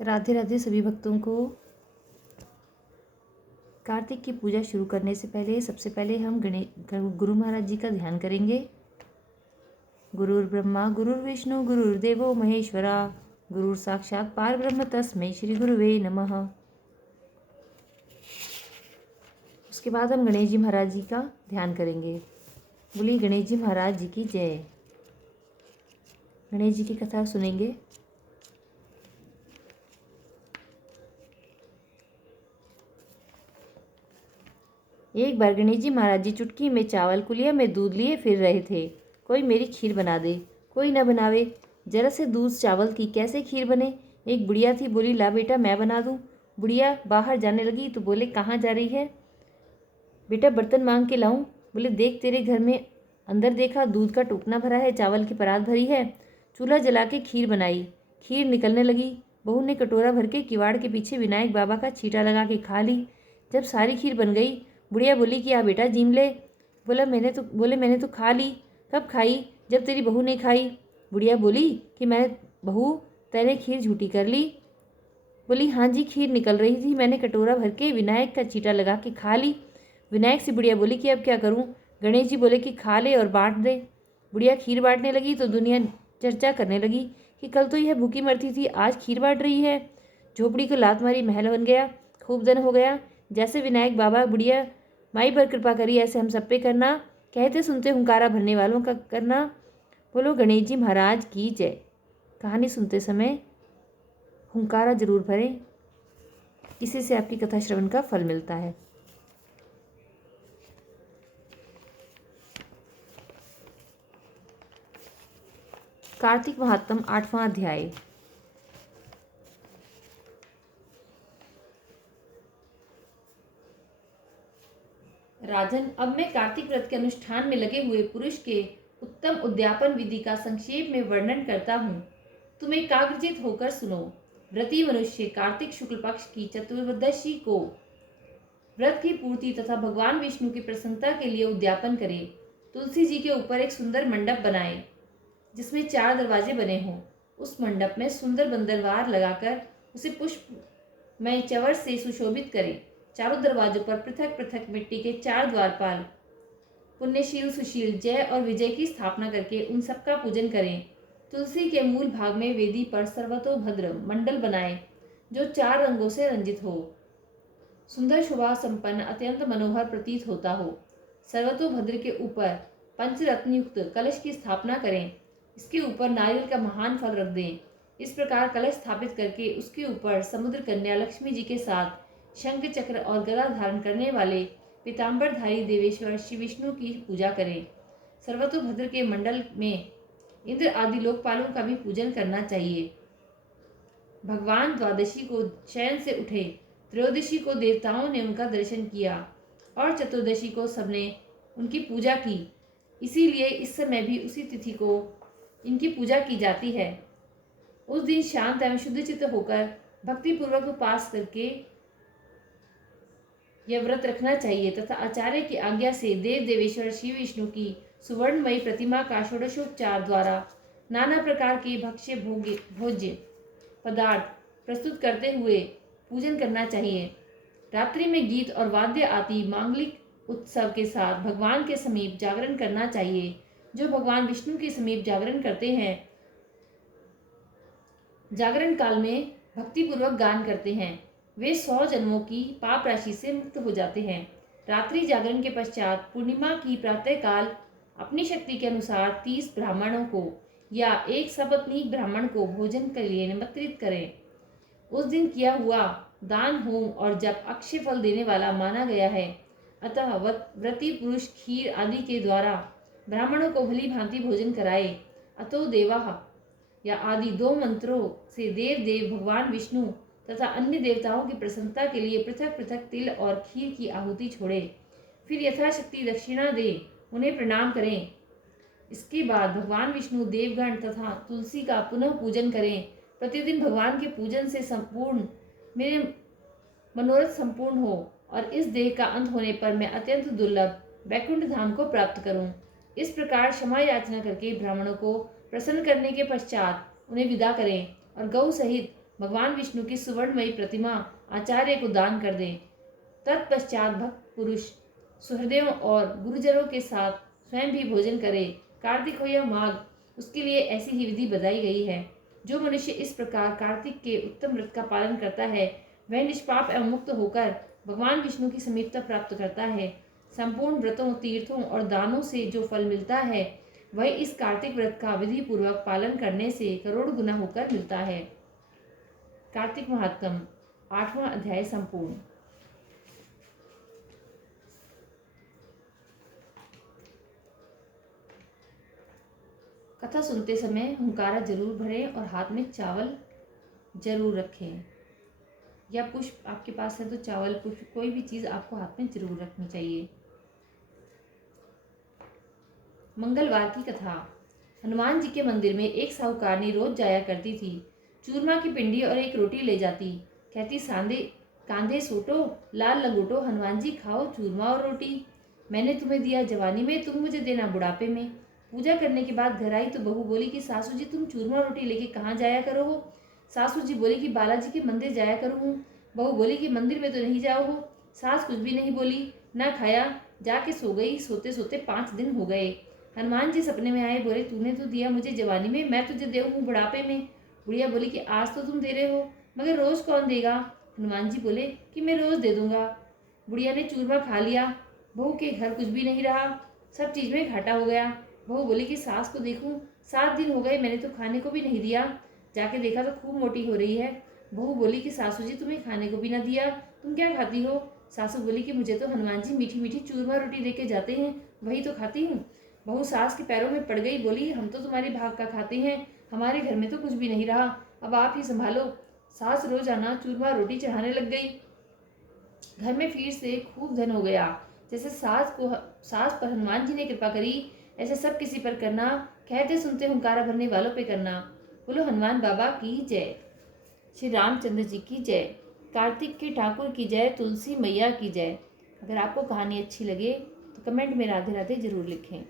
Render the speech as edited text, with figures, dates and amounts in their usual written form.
राधे राधे सभी भक्तों को। कार्तिक की पूजा शुरू करने से पहले सबसे पहले हम गुरु महाराज जी का ध्यान करेंगे। गुरुर् ब्रह्मा गुरुर्विष्णु गुरुर्देवो महेश्वरा, गुरुर साक्षात पार ब्रह्म तस्मै श्री गुरुवे नमः। उसके बाद हम गणेश जी महाराज जी का ध्यान करेंगे। बोलिए गणेश जी महाराज जी की जय। गणेश जी की कथा सुनेंगे। एक बार गणेश जी महाराज जी चुटकी में चावल कुलिया में दूध लिए फिर रहे थे। कोई मेरी खीर बना दे, कोई न बनावे, जरा से दूध चावल की कैसे खीर बने। एक बुढ़िया थी, बोली ला बेटा मैं बना दूं। बुढ़िया बाहर जाने लगी तो बोले कहाँ जा रही है। बेटा बर्तन मांग के लाऊं। बोले देख तेरे घर में अंदर देखा, दूध का टोकना भरा है, चावल की परात भरी है। चूल्हा जला के खीर बनाई, खीर निकलने लगी। बहू ने कटोरा भर के किवाड़ के पीछे विनायक बाबा का छींटा लगा के खा ली। जब सारी खीर बन गई, बुढ़िया बोली कि आ बेटा जीम ले। मैंने तो खा ली। कब खाई? जब तेरी बहू ने खाई। बुढ़िया बोली कि मैं बहू तेरे खीर झूठी कर ली। बोली हाँ जी, खीर निकल रही थी, मैंने कटोरा भर के विनायक का छींटा लगा के खा ली। विनायक से बुढ़िया बोली कि अब क्या करूं। गणेश जी बोले कि खा ले और बांट दे। बुढ़िया खीर बांटने लगी तो दुनिया चर्चा करने लगी कि कल तो यह भूखी मरती थी, आज खीर बांट रही है। झोपड़ी को लात मारी महल बन गया, खूब धन हो गया। जैसे विनायक बाबा बुढ़िया माई पर कृपा करी, ऐसे हम सब पे करना। कहते सुनते हुंकारा भरने वालों का करना। बोलो गणेश जी महाराज की जय। कहानी सुनते समय हुंकारा जरूर भरें, इसी से आपकी कथा श्रवण का फल मिलता है। कार्तिक महात्म 8वां अध्याय। राजन, अब मैं कार्तिक व्रत के अनुष्ठान में लगे हुए पुरुष के उत्तम उद्यापन विधि का संक्षेप में वर्णन करता हूँ। तुम एकाग्रचित होकर सुनो। व्रती मनुष्य कार्तिक शुक्ल पक्ष की चतुर्दशी को व्रत की पूर्ति तथा भगवान विष्णु की प्रसन्नता के लिए उद्यापन करे। तुलसी जी के ऊपर एक सुंदर मंडप बनाए जिसमें 4 दरवाजे बने हों। उस मंडप में सुंदर बंदरवार लगाकर उसे पुष्प में चवर से सुशोभित करें। चारों दरवाजों पर पृथक पृथक मिट्टी के 4 द्वारपाल पुण्यशील, सुशील, जय और विजय की स्थापना करके उन सबका पूजन करें। तुलसी के मूल भाग में वेदी पर सर्वतोभद्र मंडल बनाए जो 4 रंगों से रंजित हो, सुंदर, शोभा संपन्न, अत्यंत मनोहर प्रतीत होता हो। सर्वतोभद्र के ऊपर पंचरत्न युक्त कलश की स्थापना करें। इसके ऊपर नारियल का महान फल रख दें। इस प्रकार कलश स्थापित करके उसके ऊपर समुद्र कन्या लक्ष्मी जी के साथ शंख चक्र और गदा धारण करने वाले पीताम्बरधारी देवेश्वर श्री विष्णु की पूजा करें। सर्वतोभद्र के मंडल में इंद्र आदि लोकपालों का भी पूजन करना चाहिए। भगवान द्वादशी को शयन से उठे, त्रयोदशी को देवताओं ने उनका दर्शन किया और चतुर्दशी को सबने उनकी पूजा की। इसीलिए इस समय भी उसी तिथि को इनकी पूजा की जाती है। उस दिन शांत एवं शुद्ध चित्त होकर भक्तिपूर्वक उपास करके यह व्रत रखना चाहिए तथा आचार्य की आज्ञा से देव देवेश्वर श्री विष्णु की सुवर्णमयी प्रतिमा का षोडशोपचार द्वारा नाना प्रकार के भक्ष्य भोज्य पदार्थ प्रस्तुत करते हुए पूजन करना चाहिए। रात्रि में गीत और वाद्य आदि मांगलिक उत्सव के साथ भगवान के समीप जागरण करना चाहिए। जो भगवान विष्णु के समीप जागरण करते हैं, जागरण काल में भक्तिपूर्वक गान करते हैं, वे 100 जन्मों की पाप राशि से मुक्त हो जाते हैं। रात्रि जागरण के पश्चात पूर्णिमा की प्रातः काल अपनी शक्ति के अनुसार 30 ब्राह्मणों को या एक सपत्नीक ब्राह्मण को भोजन के लिए निमंत्रित करें। उस दिन किया हुआ दान, होम और जप अक्षय फल देने वाला माना गया है। अतः व्रती पुरुष खीर आदि के द्वारा ब्राह्मणों को भली भांति भोजन कराए। अतो देवाः या आदि 2 मंत्रों से देव भगवान विष्णु तथा अन्य देवताओं की प्रसन्नता के लिए पृथक पृथक तिल और खीर की आहुति छोड़े। फिर यथाशक्ति दक्षिणा दे उन्हें प्रणाम करें। इसके बाद भगवान विष्णु, देवगण तथा तुलसी का पुनः पूजन करें। प्रतिदिन भगवान के पूजन से संपूर्ण मेरे मनोरथ संपूर्ण हो और इस देह का अंत होने पर मैं अत्यंत दुर्लभ वैकुंठ धाम को प्राप्त करूं। इस प्रकार क्षमा याचना करके ब्राह्मणों को प्रसन्न करने के पश्चात उन्हें विदा करें और गौ सहित भगवान विष्णु की सुवर्णमयी प्रतिमा आचार्य को दान कर दें। तत्पश्चात भक्त पुरुष सुहृदयों और गुरुजनों के साथ स्वयं भी भोजन करे। कार्तिक हो या माघ, उसके लिए ऐसी ही विधि बताई गई है। जो मनुष्य इस प्रकार कार्तिक के उत्तम व्रत का पालन करता है, वह निष्पाप एवं मुक्त होकर भगवान विष्णु की समीपता प्राप्त करता है। संपूर्ण व्रतों, तीर्थों और दानों से जो फल मिलता है, वह इस कार्तिक व्रत का विधि पूर्वक पालन करने से करोड़ गुना होकर मिलता है। कार्तिक महात्म 8वां अध्याय संपूर्ण। कथा सुनते समय हुंकारा जरूर भरें और हाथ में चावल जरूर रखें, या पुष्प आपके पास है तो चावल, पुष्प, कोई भी चीज़ आपको हाथ में जरूर रखनी चाहिए। मंगलवार की कथा। हनुमान जी के मंदिर में एक साहूकारनी रोज जाया करती थी। चूरमा की पिंडी और एक रोटी ले जाती। कहती, सांधे कांधे सूटो, लाल लंगोटो, हनुमान जी खाओ चूरमा और रोटी। मैंने तुम्हें दिया जवानी में, तुम मुझे देना बुढ़ापे में। पूजा करने के बाद घर आई तो बहू बोली कि सासू जी तुम चूरमा रोटी लेके कहाँ जाया करो हो। सासू जी बोली कि बालाजी के मंदिर जाया करूँ हूँ। बहू बोली कि मंदिर में तो नहीं जाओ हो। सास कुछ भी नहीं बोली, ना खाया, जाके सो गई। सोते सोते 5 दिन हो गए। हनुमान जी सपने में आए, बोले तूने तो दिया मुझे जवानी में, मैं तुझे दे हूँ बुढ़ापे में। बुढ़िया बोली कि आज तो तुम दे रहे हो, मगर रोज कौन देगा। हनुमान जी बोले कि मैं रोज दे दूंगा। बुढ़िया ने चूरमा खा लिया। बहू के घर कुछ भी नहीं रहा, सब चीज में घाटा हो गया। बहू बोली कि सास को देखूं, 7 दिन हो गए मैंने तो खाने को भी नहीं दिया। जाके देखा तो खूब मोटी हो रही है। बहू बोली कि सासू जी तुम्हें खाने को भी ना दिया, तुम क्या खाती हो। सासू बोली कि मुझे तो हनुमान जी मीठी मीठी चूरमा रोटी देके जाते हैं, वही तो खाती हूँ। बहू सास के पैरों में पड़ गई, बोली हम तो तुम्हारे भाग का खाते हैं, हमारे घर में तो कुछ भी नहीं रहा, अब आप ही संभालो। सास रोजाना चूरमा रोटी चढ़ाने लग गई। घर में फिर से खूब धन हो गया। जैसे सास पर हनुमान जी ने कृपा करी, ऐसे सब किसी पर करना। कहते सुनते हुंकारा भरने वालों पे करना। बोलो हनुमान बाबा की जय। श्री रामचंद्र जी की जय। कार्तिक के ठाकुर की जय। तुलसी मैया की जय। अगर आपको कहानी अच्छी लगे तो कमेंट में राधे राधे जरूर लिखें।